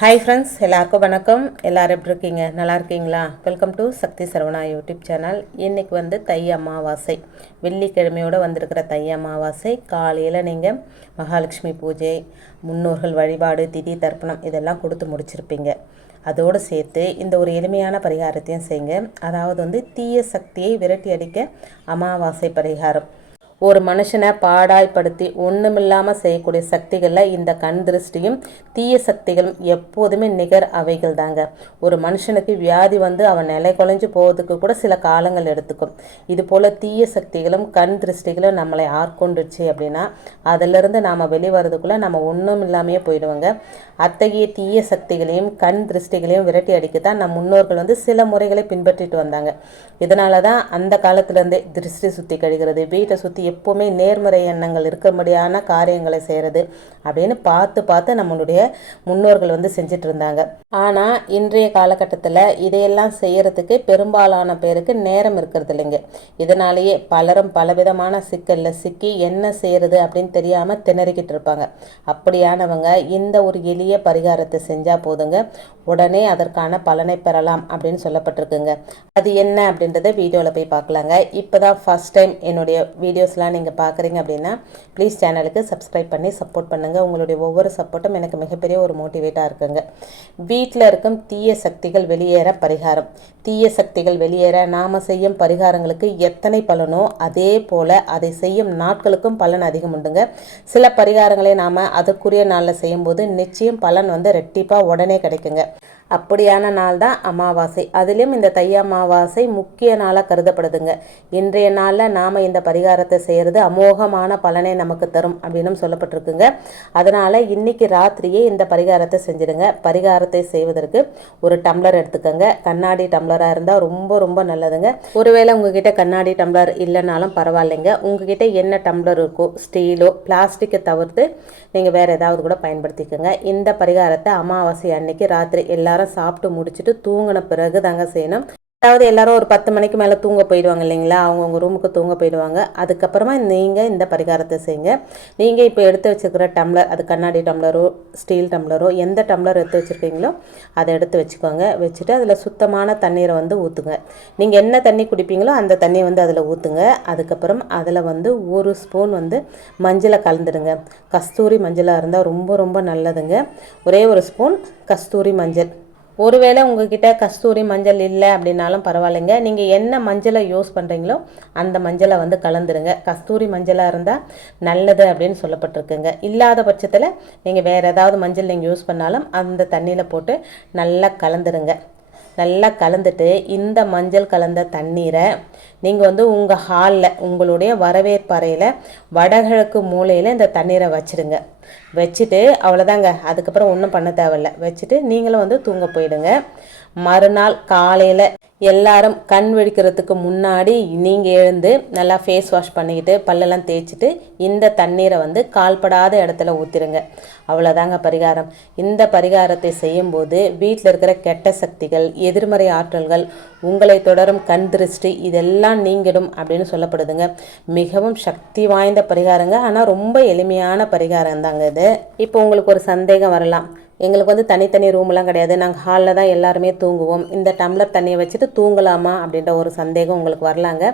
Hi friends எல்லாருக்கும் வணக்கம். எல்லாரும் எப்படி இருக்கீங்க? நல்லா இருக்கீங்களா? Welcome to Sakthi Saravana YouTube channel இன்றைக்கி வந்து தை அமாவாசை. வெள்ளிக்கிழமையோடு வந்திருக்கிற தை அமாவாசை. காலையில் நீங்கள் மகாலட்சுமி பூஜை முன்னோர்கள் வழிபாடு திதி தர்ப்பணம் இதெல்லாம் கொடுத்து முடிச்சிருப்பீங்க. அதோடு சேர்த்து இந்த ஒரு எளிமையான பரிகாரத்தையும் செய்யுங்க. அதாவது வந்து தீய சக்தியை விரட்டி அடிக்க அமாவாசை பரிகாரம். ஒரு மனுஷனை பாடாய்ப்படுத்தி ஒன்றுமில்லாமல் செய்யக்கூடிய சக்திகளில் இந்த கண் திருஷ்டியும் தீய சக்திகளும் எப்போதுமே நிகர் அவைகள் தாங்க ஒரு மனுஷனுக்கு வியாதி வந்து அவன் நிலை குலைஞ்சு போகிறதுக்கு கூட சில காலங்கள் எடுத்துக்கும். இது போல் தீய சக்திகளும் கண் திருஷ்டிகளும் நம்மளை ஆட்கொண்டுச்சு அப்படின்னா அதிலிருந்து நாம் வெளிவரதுக்குள்ளே நம்ம ஒன்றும் இல்லாமையே போயிடுவோங்க. அத்தகைய தீய சக்திகளையும் கண் திருஷ்டிகளையும் விரட்டி அடிக்க தான் நம் முன்னோர்கள் வந்து சில முறைகளை பின்பற்றிட்டு வந்தாங்க. இதனால தான் அந்த காலத்துலேருந்தே திருஷ்டி சுற்றி கழிகிறது வீட்டை சுற்றி எப்போவுமே நேர்மறை எண்ணங்கள் இருக்கும்படியான காரியங்களை செய்கிறது அப்படின்னு பார்த்து பார்த்து நம்மளுடைய முன்னோர்கள் வந்து செஞ்சுட்டு இருந்தாங்க. ஆனால் இன்றைய காலகட்டத்தில் இதையெல்லாம் செய்கிறதுக்கு பெரும்பாலான பேருக்கு நேரம் இருக்கிறது இல்லைங்க. இதனாலேயே பலரும் பலவிதமான சிக்கலில் சிக்கி என்ன செய்கிறது அப்படின்னு தெரியாமல் திணறிக்கிட்டு இருப்பாங்க. அப்படியானவங்க இந்த ஒரு எளிய பரிகாரத்தை செஞ்சால் போதுங்க. உடனே அதற்கான பலனை பெறலாம் அப்படின்னு சொல்லப்பட்டிருக்குங்க. அது என்ன அப்படின்றத வீடியோவில் போய் பார்க்கலாங்க. இப்போ தான் ஃபஸ்ட் டைம் என்னுடைய வீடியோஸ்லாம் நீங்கள் பார்க்குறீங்க அப்படின்னா ப்ளீஸ் சேனலுக்கு சப்ஸ்கிரைப் பண்ணி சப்போர்ட் பண்ணுங்கள் உங்களுடைய ஒவ்வொரு சப்போர்ட்டும் எனக்கு மிகப்பெரிய ஒரு மோட்டிவேட்டாக இருக்குங்க. வீட்டில் இருக்கும் தீய சக்திகள் வெளியேற பரிகாரம். தீய சக்திகள் வெளியேற நாம் செய்யும் பரிகாரங்களுக்கு எத்தனை பலனோ அதே போல் அதை செய்யும் நாட்களுக்கும் பலன் அதிகம் உண்டுங்க. சில பரிகாரங்களை நாம் அதற்குரிய நாளில் செய்யும்போது நிச்சயம் பலன் வந்து ரெட்டிப்பாக உடனே கிடைக்குங்க. அப்படியான நாள் தான் அமாவாசை. அதிலும் இந்த தை அமாவாசை முக்கிய நாளாக கருதப்படுதுங்க. இன்றைய நாளில் நாம் இந்த பரிகாரத்தை செய்கிறது அமோகமான பலனை நமக்கு தரும் அப்படின்னு சொல்லப்பட்டிருக்குங்க. அதனால் இன்றைக்கி ராத்திரியே இந்த பரிகாரத்தை செஞ்சிடுங்க. பரிகாரத்தை செய்வதற்கு ஒரு டம்ளர் எடுத்துக்கோங்க. கண்ணாடி டம்ளராக இருந்தால் ரொம்ப ரொம்ப நல்லதுங்க. ஒருவேளை உங்ககிட்ட கண்ணாடி டம்ளர் இல்லைனாலும் பரவாயில்லைங்க. உங்ககிட்ட என்ன டம்ளர் இருக்கோ ஸ்டீலோ பிளாஸ்டிக்கை தவிர்த்து நீங்கள் வேறு ஏதாவது கூட பயன்படுத்திக்கோங்க. இந்த பரிகாரத்தை அமாவாசை அன்னைக்கு ராத்திரி எல்லாரும் சாப்பிட்டு முடிச்சுட்டு தூங்கின பிறகு தாங்க செய்யணும். அதாவது எல்லாரும் ஒரு பத்து மணிக்கு மேலே தூங்க போயிடுவாங்க இல்லைங்களா? அவங்கவுங்க ரூமுக்கு தூங்க போயிடுவாங்க. அதுக்கப்புறமா நீங்கள் இந்த பரிகாரத்தை செய்யுங்க. நீங்கள் இப்போ எடுத்து வச்சுருக்கிற டம்ளர் அது கண்ணாடி டம்ளரோ ஸ்டீல் டம்ளரோ எந்த டம்ளர் எடுத்து வச்சுருக்கீங்களோ அதை எடுத்து வச்சுக்கோங்க. வச்சுட்டு அதில் சுத்தமான தண்ணீரை வந்து ஊற்றுங்க நீங்கள் என்ன தண்ணி குடிப்பீங்களோ அந்த தண்ணியை வந்து அதில் ஊற்றுங்க அதுக்கப்புறம் அதில் வந்து ஒரு ஸ்பூன் வந்து மஞ்சளை கலந்துடுங்க. கஸ்தூரி மஞ்சளாக இருந்தால் ரொம்ப ரொம்ப நல்லதுங்க. ஒரே ஒரு ஸ்பூன் கஸ்தூரி மஞ்சள். ஒருவேளை உங்ககிட்ட கஸ்தூரி மஞ்சள் இல்லை அப்படின்னாலும் பரவாயில்லைங்க. நீங்கள் என்ன மஞ்சளை யூஸ் பண்ணுறீங்களோ அந்த மஞ்சளை வந்து கலந்துருங்க. கஸ்தூரி மஞ்சளாக இருந்தால் நல்லது அப்படின்னு சொல்லப்பட்டிருக்குங்க. இல்லாத பட்சத்தில் நீங்கள் வேறு ஏதாவது மஞ்சள் நீங்கள் யூஸ் பண்ணாலும் அந்த தண்ணியில் போட்டு நல்லா கலந்துருங்க. நல்லா கலந்துட்டு இந்த மஞ்சள் கலந்த தண்ணீரை நீங்கள் வந்து உங்கள் ஹாலில் உங்களுடைய வரவேற்பறையில் வடகிழக்கு மூலையில் இந்த தண்ணீரை வச்சுடுங்க வச்சுட்டு அவ்வளோதாங்க அதுக்கப்புறம் ஒன்றும் பண்ண தேவையில்ல. வச்சுட்டு நீங்களும் வந்து தூங்க போயிடுங்க. மறுநாள் காலையில் எல்லாரும் கண் வெடிக்கிறதுக்கு முன்னாடி நீங்கள் எழுந்து நல்லா ஃபேஸ் வாஷ் பண்ணிக்கிட்டு பல்லெல்லாம் தேய்ச்சிட்டு இந்த தண்ணீரை வந்து கால்படாத இடத்துல ஊற்றிடுங்க அவ்வளோதாங்க பரிகாரம். இந்த பரிகாரத்தை செய்யும்போது வீட்டில் இருக்கிற கெட்ட சக்திகள் எதிர்மறை ஆற்றல்கள் உங்களை தொடரும் கண் திருஷ்டி இதெல்லாம் நீங்கிடும் அப்படின்னு சொல்லப்படுதுங்க. மிகவும் சக்தி வாய்ந்த பரிகாரங்க. ஆனால் ரொம்ப எளிமையான பரிகாரம் தாங்க இது. இப்போ உங்களுக்கு ஒரு சந்தேகம் வரலாம். எங்களுக்கு வந்து தனித்தனி ரூம்லாம் கிடையாது. நாங்கள் ஹாலில் தான் எல்லாருமே தூங்குவோம். இந்த டம்ளர் தண்ணியை வச்சுட்டு தூங்கலாமா அப்படின்ற ஒரு சந்தேகம் உங்களுக்கு வரலாங்க.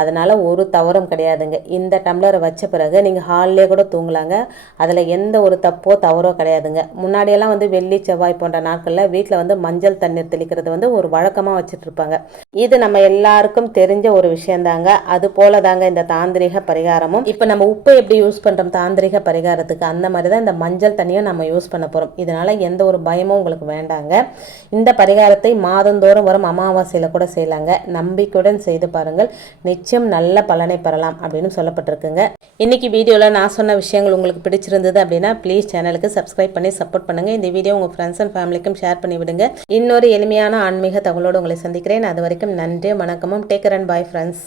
அதனால் ஒரு தவறும் கிடையாதுங்க. இந்த டம்ளரை வச்ச பிறகு நீங்கள் ஹாலிலே கூட தூங்கலாங்க. அதில் எந்த ஒரு தப்போ தவறோ கிடையாதுங்க. முன்னாடியெல்லாம் வந்து வெள்ளி செவ்வாய் போன்ற நாட்களில் வீட்டில் வந்து மஞ்சள் தண்ணீர் தெளிக்கிறது வந்து ஒரு வழக்கமாக வச்சுட்ருப்பாங்க இது நம்ம எல்லாருக்கும் தெரிஞ்ச ஒரு விஷயந்தாங்க. அது போல தாங்க இந்த தாந்திரிக பரிகாரமும். இப்போ நம்ம உப்பை எப்படி யூஸ் பண்ணுறோம் தாந்திரிக பரிகாரத்துக்கு அந்த மாதிரி தான் இந்த மஞ்சள் தண்ணியும் நம்ம யூஸ் பண்ண போகிறோம் இதனால் எந்த ஒரு பயமும் உங்களுக்கு வேண்டாங்க. இந்த பரிகாரத்தை மாதந்தோறும் வரும் அமாவாசையில் கூட செய்யலாங்க. நம்பிக்கையுடன் செய்து பாருங்கள். நிச்சயம் நல்ல பலனை பெறலாம் அப்படின்னு சொல்லப்பட்டிருக்குங்க. இன்னைக்கு வீடியோவில் நான் சொன்ன விஷயங்கள் உங்களுக்கு பிடிச்சிருந்தது அப்படின்னா ப்ளீஸ் சேனலுக்கு சப்ஸ்கிரைப் பண்ணி சப்போர்ட் பண்ணுங்கள் இந்த வீடியோ உங்கள் ஃப்ரெண்ட்ஸ் அண்ட் ஃபேமிலிக்கும் ஷேர் பண்ணி விடுங்க. இன்னொரு எளிமையான ஆன்மீக தகவலோடு உங்களை சந்திக்கிறேன். அது வரைக்கும் நன்றி வணக்கமும். Taker and bye friends